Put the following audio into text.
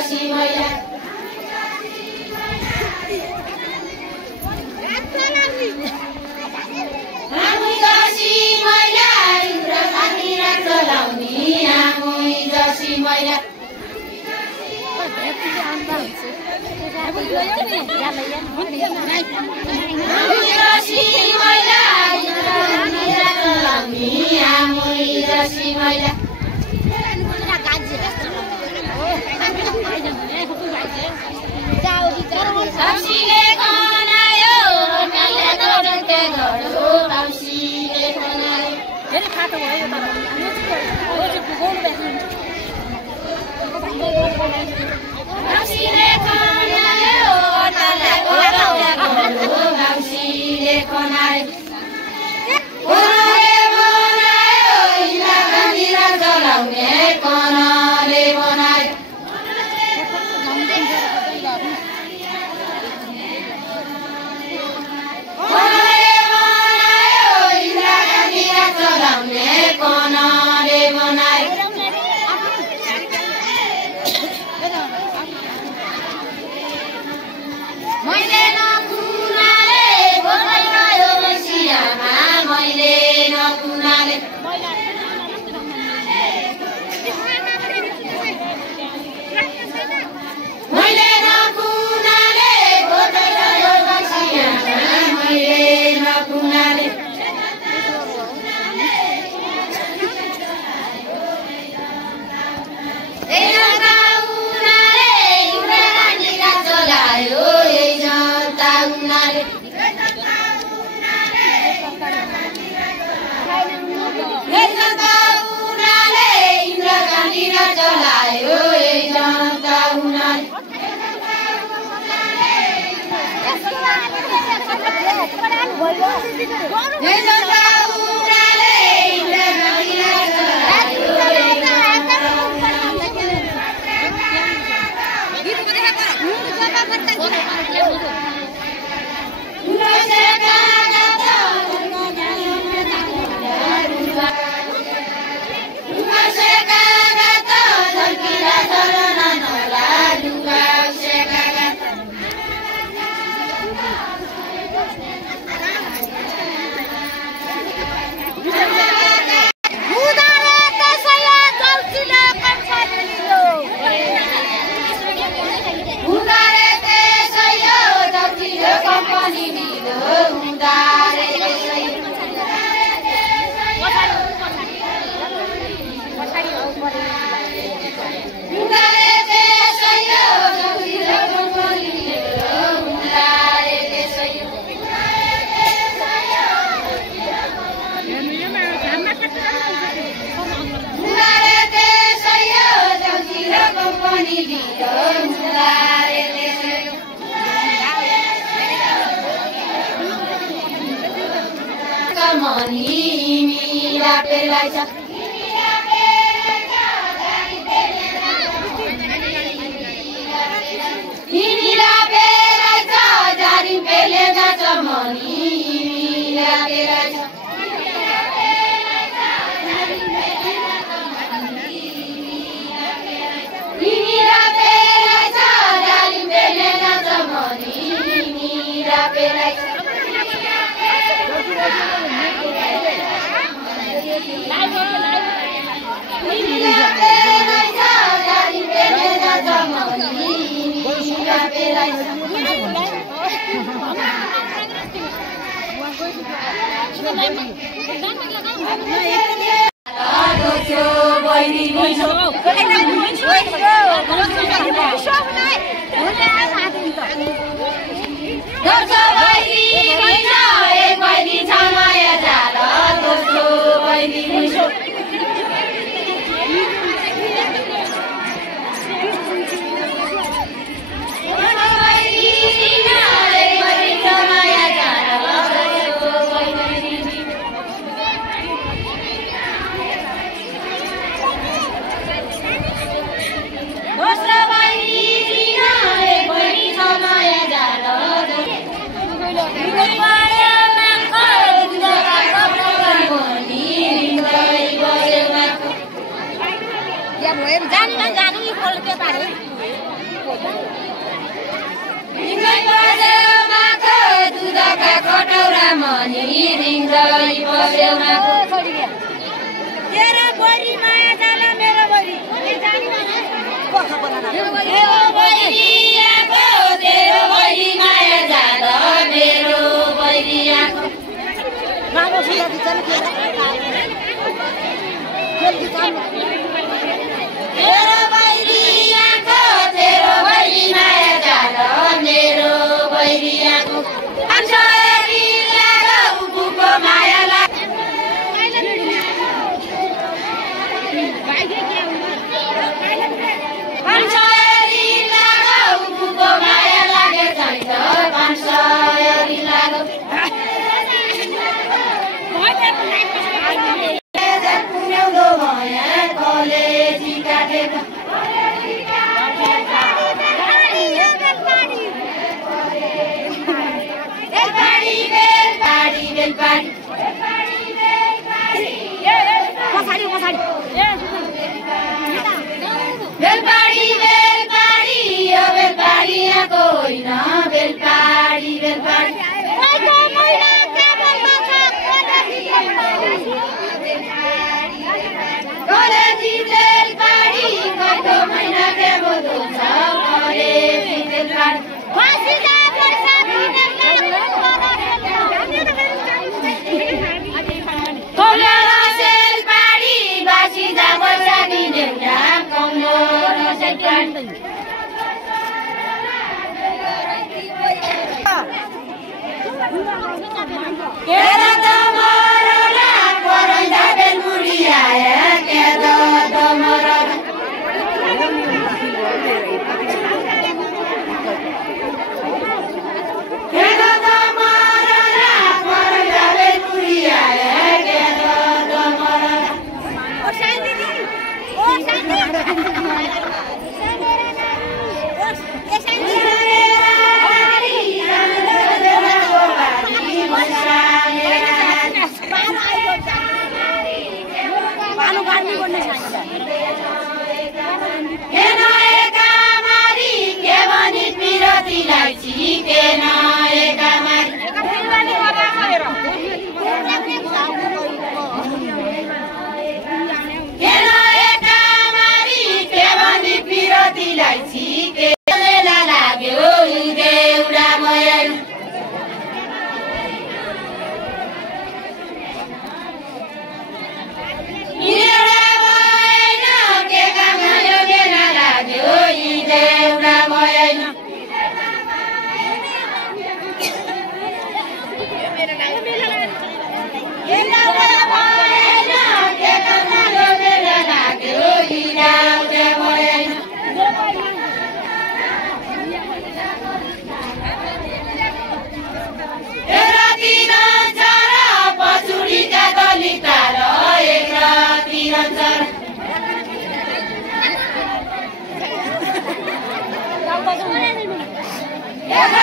जसी मैया आमुई जसी मैया इन्द्र कान्ति राख्छ लाउनी आमुई जसी मैया आमुई जसी मैया इन्द्र कान्ति राख्छ लाउनी आमुई जसी मैया औसीले खनायो काले तोडके गडो औसीले खनायो धेरै फाटो भयो त औसीले खनायो काले तोडके गडो औसीले खनायो कोनाले बनायो इला गन्धिरा जलाउने कोनाले बनायो मैले नकुनाले बोलाइरह्यो मैसियामा मैले नकुनाले मैले नकुनाले बोलाइरह्यो मैसियामा मैले नकुनाले जानी जानी खोल के बारे दुधका कटौरा मनी रिङ्दै पस्यो माको तेरो बढी माया जाला मेरो बढी तेरो बहिरियाको तेरो बढी माया जाला मेरो बहिरियाको तेरो बहिरियाको तेरो बढी माया जाला मेरो बहिरियाको अन्सरी लाग्यो उपुको माया लाग्यो अन्सरी लाग्यो उपुको माया लाग्यो छैन अन्सरी लाग्यो पुर्याउँदो माया कलेजी काटेको Yeah.